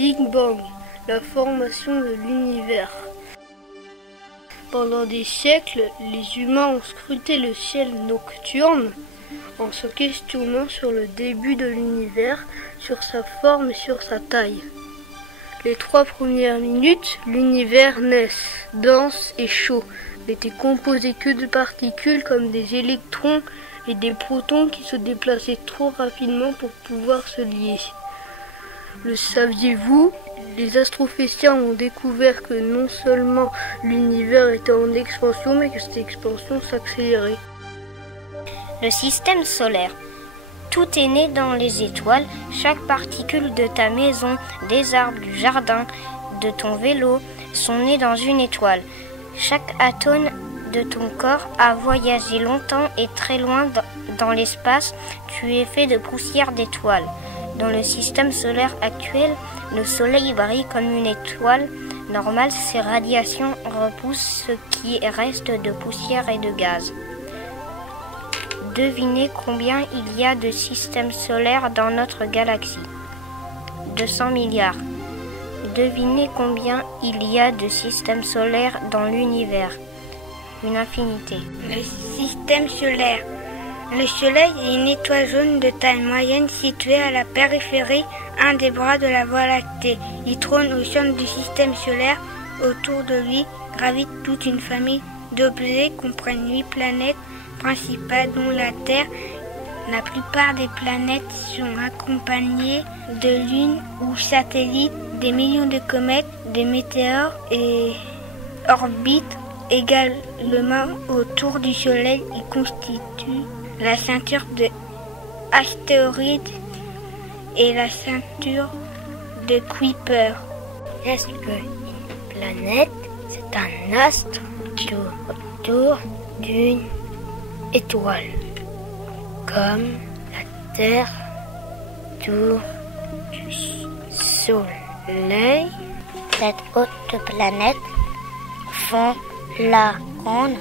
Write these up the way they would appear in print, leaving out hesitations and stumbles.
Big Bang, la formation de l'univers. Pendant des siècles, les humains ont scruté le ciel nocturne en se questionnant sur le début de l'univers, sur sa forme et sur sa taille. Les 3 premières minutes, l'univers naît, dense et chaud, n'était composé que de particules comme des électrons et des protons qui se déplaçaient trop rapidement pour pouvoir se lier. Le saviez-vous? Les astrophysiciens ont découvert que non seulement l'univers était en expansion, mais que cette expansion s'accélérait. Le système solaire. Tout est né dans les étoiles, chaque particule de ta maison, des arbres, du jardin, de ton vélo sont nés dans une étoile. Chaque atome de ton corps a voyagé longtemps et très loin dans l'espace. Tu es fait de poussière d'étoiles. Dans le système solaire actuel, le Soleil brille comme une étoile normale. Ses radiations repoussent ce qui reste de poussière et de gaz. Devinez combien il y a de systèmes solaires dans notre galaxie. 200 milliards. Devinez combien il y a de systèmes solaires dans l'univers. Une infinité. Le système solaire. Le Soleil est une étoile jaune de taille moyenne située à la périphérie, un des bras de la Voie lactée. Il trône au centre du système solaire. Autour de lui gravite toute une famille d'objets qui comprennent 8 planètes principales dont la Terre. La plupart des planètes sont accompagnées de lunes ou satellites, des millions de comètes, des météores et orbitent également autour du Soleil. Ils constituent la ceinture de astéroïdes et la ceinture de Kuiper. Est-ce qu'une planète, c'est un astre autour d'une étoile, comme la Terre autour du Soleil? Cette haute planète font la ronde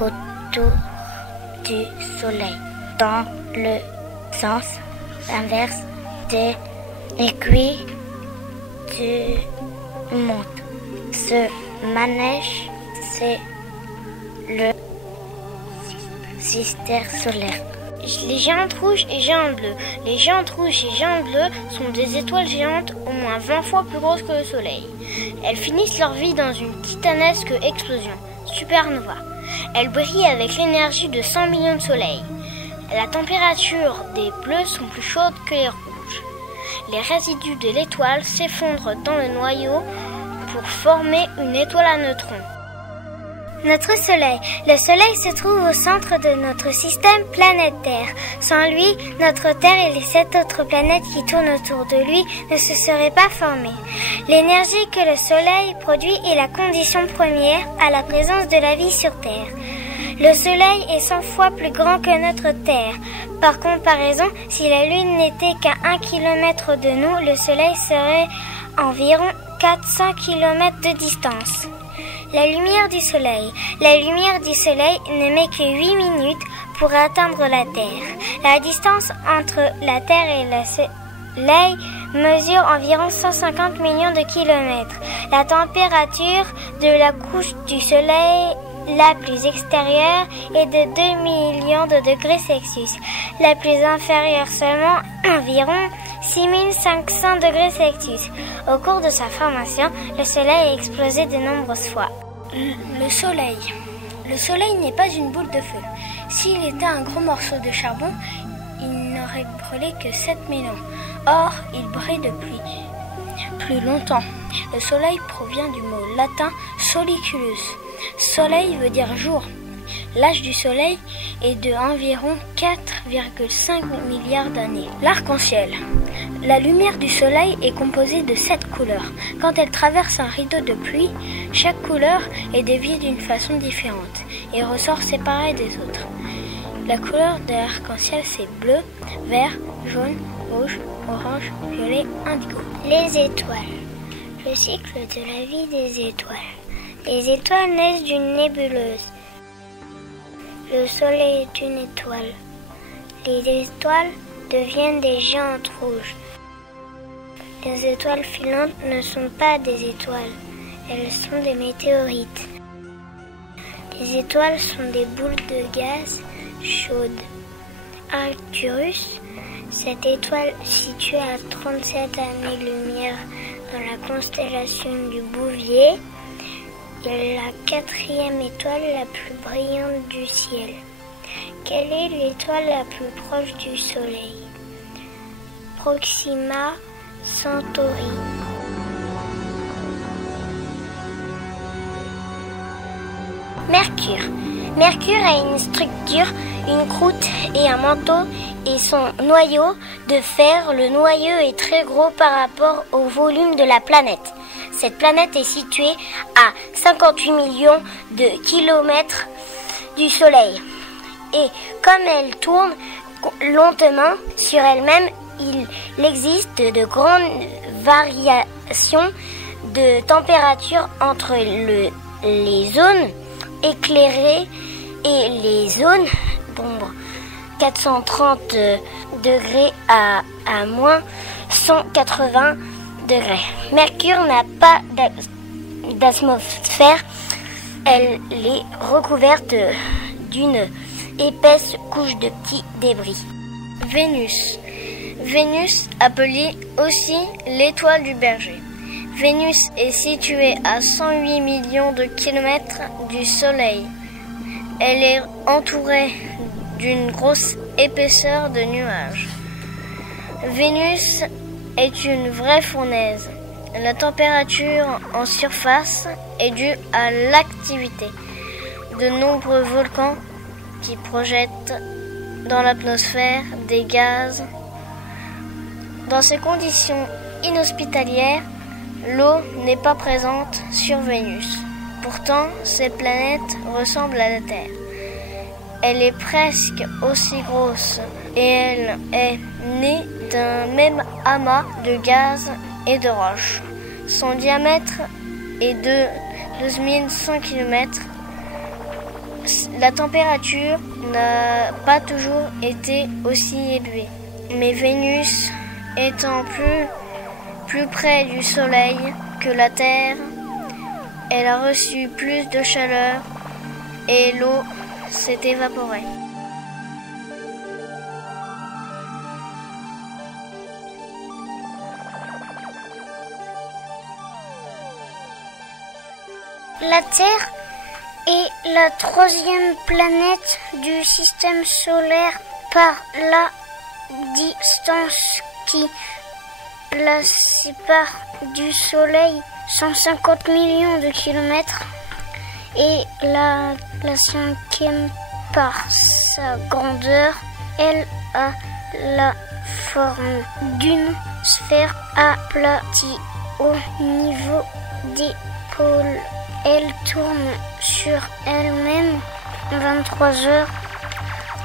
autour du Soleil dans le sens inverse des aiguilles du monde. Ce manège, c'est le système solaire. Les géantes rouges et géantes bleues. Les géantes rouges et géantes bleues sont des étoiles géantes au moins 20 fois plus grosses que le Soleil. Elles finissent leur vie dans une titanesque explosion, supernova. Elles brillent avec l'énergie de 100 millions de soleils. La température des bleus sont plus chaudes que les rouges. Les résidus de l'étoile s'effondrent dans le noyau pour former une étoile à neutrons. Notre Soleil. Le Soleil se trouve au centre de notre système planète Terre. Sans lui, notre Terre et les 7 autres planètes qui tournent autour de lui ne se seraient pas formées. L'énergie que le Soleil produit est la condition première à la présence de la vie sur Terre. Le Soleil est 100 fois plus grand que notre Terre. Par comparaison, si la Lune n'était qu'à 1 km de nous, le Soleil serait environ 400 km de distance. La lumière du Soleil. La lumière du Soleil ne met que 8 minutes pour atteindre la Terre. La distance entre la Terre et le Soleil mesure environ 150 millions de kilomètres. La température de la couche du Soleil la plus extérieure est de 2 millions de degrés Celsius. La plus inférieure seulement environ 6500 degrés Celsius. Au cours de sa formation, le Soleil a explosé de nombreuses fois. Le Soleil. Le Soleil n'est pas une boule de feu. S'il était un gros morceau de charbon, il n'aurait brûlé que 7000 ans. Or, il brille depuis plus longtemps. Le Soleil provient du mot latin soliculus. Soleil veut dire jour. L'âge du Soleil est de environ 4,5 milliards d'années. L'arc-en-ciel. La lumière du Soleil est composée de 7 couleurs. Quand elle traverse un rideau de pluie, chaque couleur est déviée d'une façon différente et ressort séparée des autres. La couleur de l'arc-en-ciel, c'est bleu, vert, jaune, rouge, orange, violet, indigo. Les étoiles. Le cycle de la vie des étoiles. Les étoiles naissent d'une nébuleuse. Le Soleil est une étoile. Les étoiles deviennent des géantes rouges. Les étoiles filantes ne sont pas des étoiles, elles sont des météorites. Les étoiles sont des boules de gaz chaudes. Arcturus, cette étoile située à 37 années-lumière dans la constellation du Bouvier, est la 4e étoile la plus brillante du ciel. Quelle est l'étoile la plus proche du Soleil? Proxima Centauri. Mercure. Mercure a une structure, une croûte et un manteau et son noyau de fer. Le noyau est très gros par rapport au volume de la planète. Cette planète est située à 58 millions de kilomètres du Soleil. Et comme elle tourne lentement sur elle-même, il existe de grandes variations de température entre les zones éclairées et les zones d'ombre. 430 degrés à moins 180 degrés. Mercure n'a pas d'atmosphère. Elle est recouverte d'une épaisse couche de petits débris. Vénus. Vénus, appelée aussi l'étoile du berger. Vénus est située à 108 millions de kilomètres du Soleil. Elle est entourée d'une grosse épaisseur de nuages. Vénus est une vraie fournaise. La température en surface est due à l'activité de nombreux volcans qui projettent dans l'atmosphère des gaz. Dans ces conditions inhospitalières, l'eau n'est pas présente sur Vénus. Pourtant, cette planète ressemble à la Terre. Elle est presque aussi grosse et elle est née d'un même amas de gaz et de roches. Son diamètre est de 12 100 km. La température n'a pas toujours été aussi élevée. Mais Vénus étant plus près du Soleil que la Terre, elle a reçu plus de chaleur et l'eau s'est évaporée. La Terre est la 3e planète du système solaire par la distance qui la sépare du Soleil, 150 millions de kilomètres, et la 5e par sa grandeur. Elle a la forme d'une sphère aplatie au niveau des pôles. Elle tourne sur elle-même 23 heures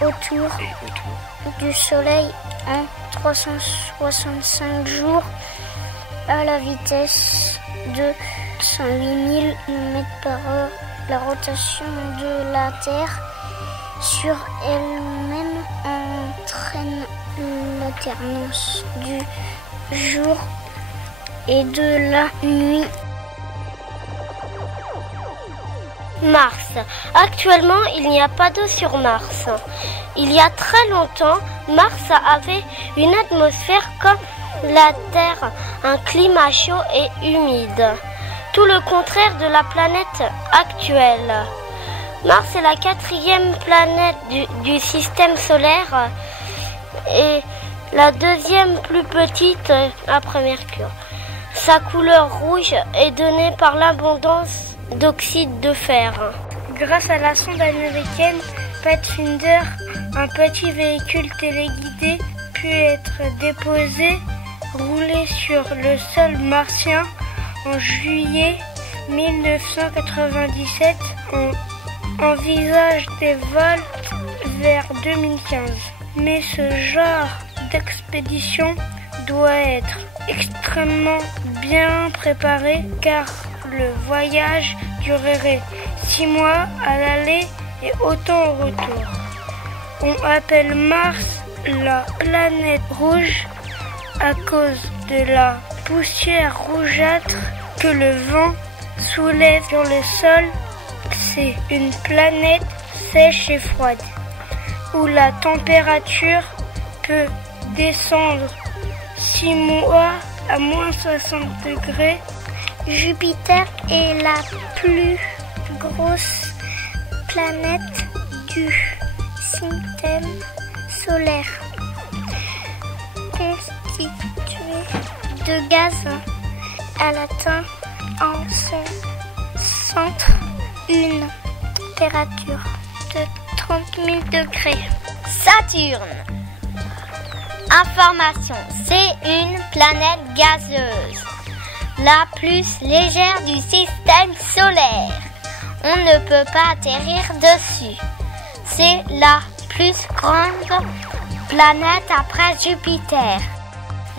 autour du Soleil en 365 jours à la vitesse de 108 000 km/h. La rotation de la Terre sur elle-même entraîne l'alternance du jour et de la nuit. Mars. Actuellement, il n'y a pas d'eau sur Mars. Il y a très longtemps, Mars avait une atmosphère comme la Terre, un climat chaud et humide. Tout le contraire de la planète actuelle. Mars est la 4e planète du système solaire et la 2e plus petite après Mercure. Sa couleur rouge est donnée par l'abondance d'oxyde de fer. Grâce à la sonde américaine Pathfinder, un petit véhicule téléguidé put être déposé, roulé sur le sol martien en juillet 1997. On envisage des vols vers 2015. Mais ce genre d'expédition doit être extrêmement bien préparé car le voyage durerait 6 mois à l'aller et autant au retour. On appelle Mars la planète rouge à cause de la poussière rougeâtre que le vent soulève sur le sol, c'est une planète sèche et froide, où la température peut descendre 6 mois à moins 60 degrés. Jupiter est la plus grosse planète du système solaire, constituée de gaz. Elle atteint en son centre une température de 30 000 degrés. Saturne. Information, c'est une planète gazeuse, la plus légère du système solaire. On ne peut pas atterrir dessus. C'est la plus grande planète après Jupiter.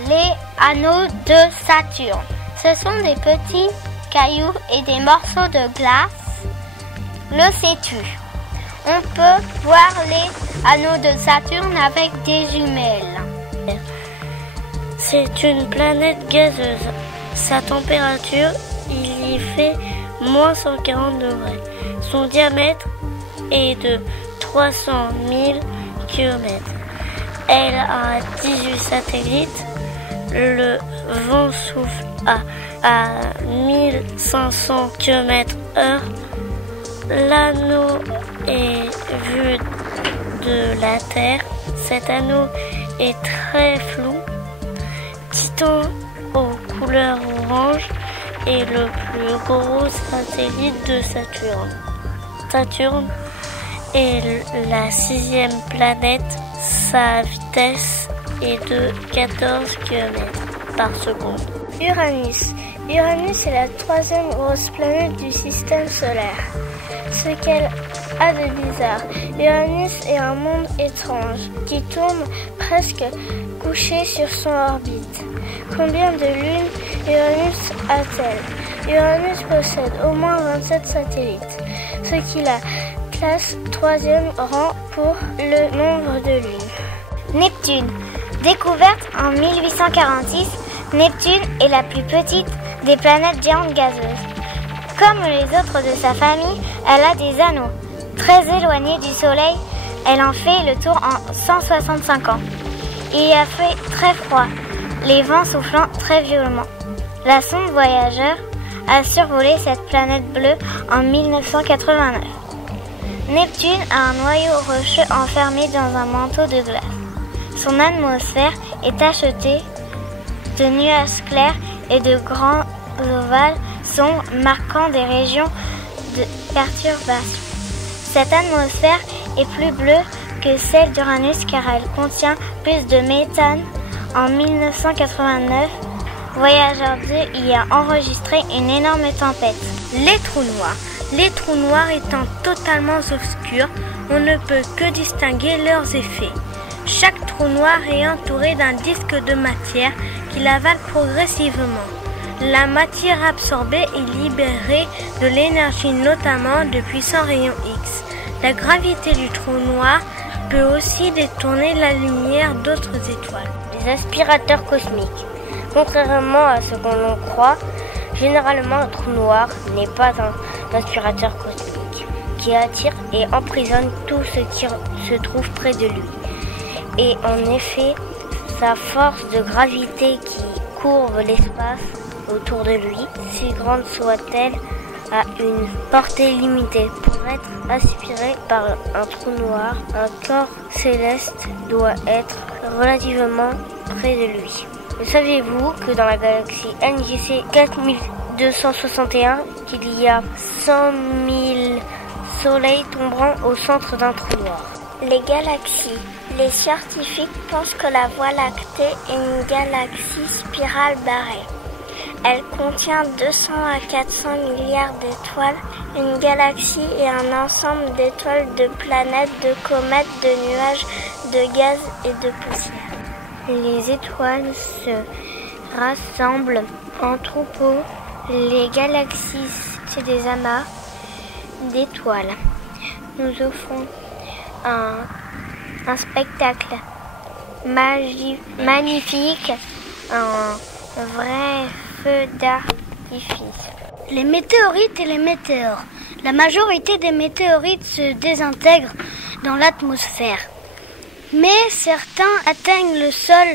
Les anneaux de Saturne. Ce sont des petits cailloux et des morceaux de glace. Le sais-tu? On peut voir les anneaux de Saturne avec des jumelles. C'est une planète gazeuse. Sa température, il y fait moins 140 degrés. Son diamètre est de 300 000 km. Elle a 18 satellites. Le vent souffle à 1500 km/h. L'anneau est vu de la Terre. Cet anneau est très flou. Titan aux couleurs orange est le plus gros satellite de Saturne. Saturne est la 6e planète. Sa vitesse est de 14 km par seconde. Uranus. Uranus est la 3e grosse planète du système solaire. Ce qu'elle a de bizarre, Uranus est un monde étrange qui tourne presque couché sur son orbite. Combien de lunes Uranus a-t-elle? Uranus possède au moins 27 satellites, ce qui la classe 3e rang pour le nombre de lunes. Neptune. Découverte en 1846, Neptune est la plus petite des planètes géantes gazeuses. Comme les autres de sa famille, elle a des anneaux. Très éloignée du Soleil, elle en fait le tour en 165 ans. Il y a fait très froid, les vents soufflant très violemment. La sonde Voyager a survolé cette planète bleue en 1989. Neptune a un noyau rocheux enfermé dans un manteau de glace. Son atmosphère est tachetée de nuages clairs et de grands ovales sombres marquant des régions de perturbation. Cette atmosphère est plus bleue que celle d'Uranus car elle contient plus de méthane. En 1989, Voyager 2 y a enregistré une énorme tempête. Les trous noirs. Les trous noirs étant totalement obscurs, on ne peut que distinguer leurs effets. Chaque trou noir est entouré d'un disque de matière qui l'avale progressivement. La matière absorbée est libérée de l'énergie, notamment de puissants rayons X. La gravité du trou noir peut aussi détourner la lumière d'autres étoiles. Les aspirateurs cosmiques. Contrairement à ce qu'on croit, généralement un trou noir n'est pas un aspirateur cosmique qui attire et emprisonne tout ce qui se trouve près de lui. Et en effet, sa force de gravité qui courbe l'espace autour de lui, si grande soit-elle, a une portée limitée. Pour être aspiré par un trou noir, un corps céleste doit être relativement près de lui. Mais saviez-vous que dans la galaxie NGC 4261, qu'il y a 100 000 soleils tombant au centre d'un trou noir? Les galaxies. Les scientifiques pensent que la Voie lactée est une galaxie spirale barrée. Elle contient 200 à 400 milliards d'étoiles. Une galaxie est un ensemble d'étoiles, de planètes, de comètes, de nuages, de gaz et de poussière. Les étoiles se rassemblent en troupeaux. Les galaxies, c'est des amas d'étoiles. Nous offrons un spectacle magnifique, un vrai feu d'artifice. Les météorites et les météores. La majorité des météorites se désintègrent dans l'atmosphère. Mais certains atteignent le sol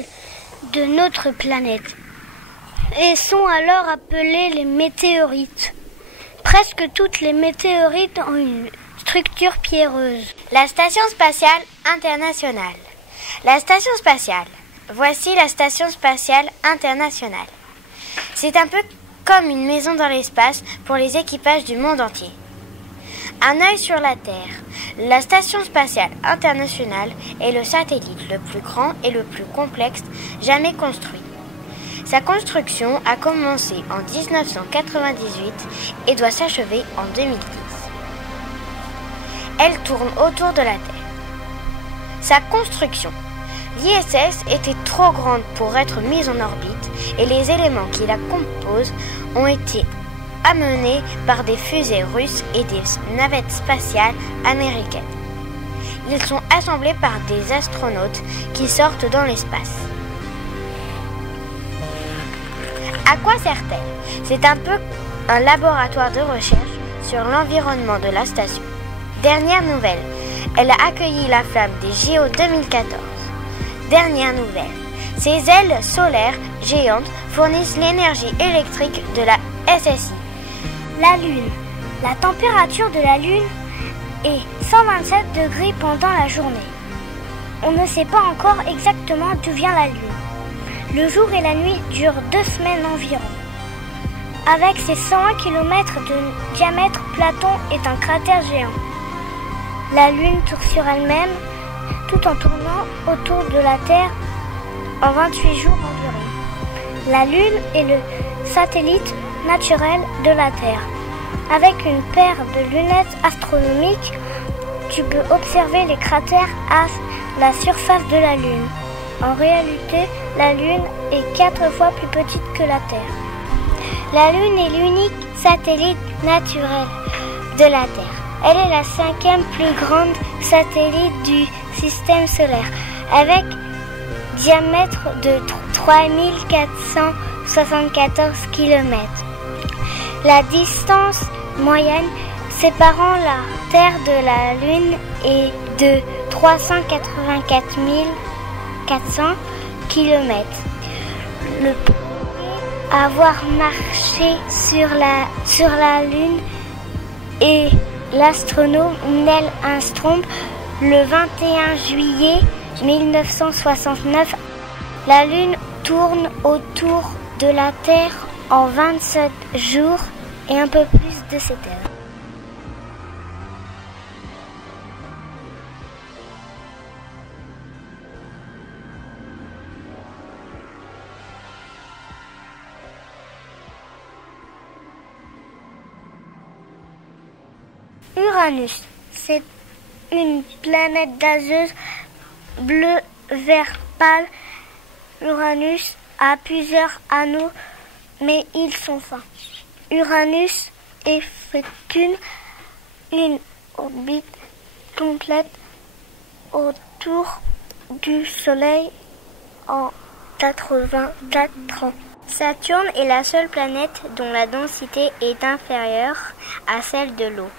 de notre planète et sont alors appelés les météorites. Presque toutes les météorites ont une structure pierreuse. La Station spatiale internationale. La Station spatiale. Voici la Station spatiale internationale. C'est un peu comme une maison dans l'espace pour les équipages du monde entier. Un œil sur la Terre. La Station spatiale internationale est le satellite le plus grand et le plus complexe jamais construit. Sa construction a commencé en 1998 et doit s'achever en 2010. Elle tourne autour de la Terre. Sa construction. L'ISS était trop grande pour être mise en orbite et les éléments qui la composent ont été amenés par des fusées russes et des navettes spatiales américaines. Ils sont assemblés par des astronautes qui sortent dans l'espace. À quoi sert-elle? C'est un peu un laboratoire de recherche sur l'environnement de la station. Dernière nouvelle, elle a accueilli la flamme des JO 2014. Dernière nouvelle, ses ailes solaires géantes fournissent l'énergie électrique de la SSI. La Lune. La température de la Lune est 127 degrés pendant la journée. On ne sait pas encore exactement d'où vient la Lune. Le jour et la nuit durent 2 semaines environ. Avec ses 101 km de diamètre, Platon est un cratère géant. La Lune tourne sur elle-même tout en tournant autour de la Terre en 28 jours environ. La Lune est le satellite naturel de la Terre. Avec une paire de lunettes astronomiques, tu peux observer les cratères à la surface de la Lune. En réalité, la Lune est 4 fois plus petite que la Terre. La Lune est l'unique satellite naturel de la Terre. Elle est la 5e plus grande satellite du système solaire, avec diamètre de 3474 km. La distance moyenne séparant la Terre de la Lune est de 384 400 km. Le premier à avoir marché sur la Lune est l'astronome Neil Armstrong le 21 juillet 1969. La Lune tourne autour de la Terre en 27 jours et un peu plus de 7 heures. Uranus, c'est une planète gazeuse bleu-vert pâle. Uranus a plusieurs anneaux, mais ils sont fins. Uranus effectue une orbite complète autour du Soleil en 84 ans. Saturne est la seule planète dont la densité est inférieure à celle de l'eau.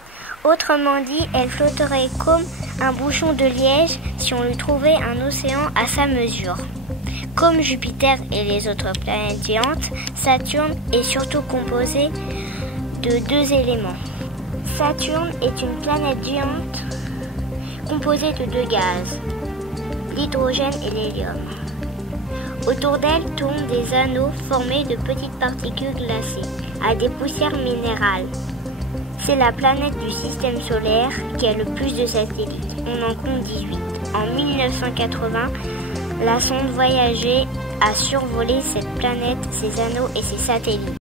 Autrement dit, elle flotterait comme un bouchon de liège si on lui trouvait un océan à sa mesure. Comme Jupiter et les autres planètes géantes, Saturne est surtout composée de 2 éléments. Saturne est une planète géante composée de 2 gaz, l'hydrogène et l'hélium. Autour d'elle tournent des anneaux formés de petites particules glacées à des poussières minérales. C'est la planète du système solaire qui a le plus de satellites. On en compte 18. En 1980, la sonde Voyager a survolé cette planète, ses anneaux et ses satellites.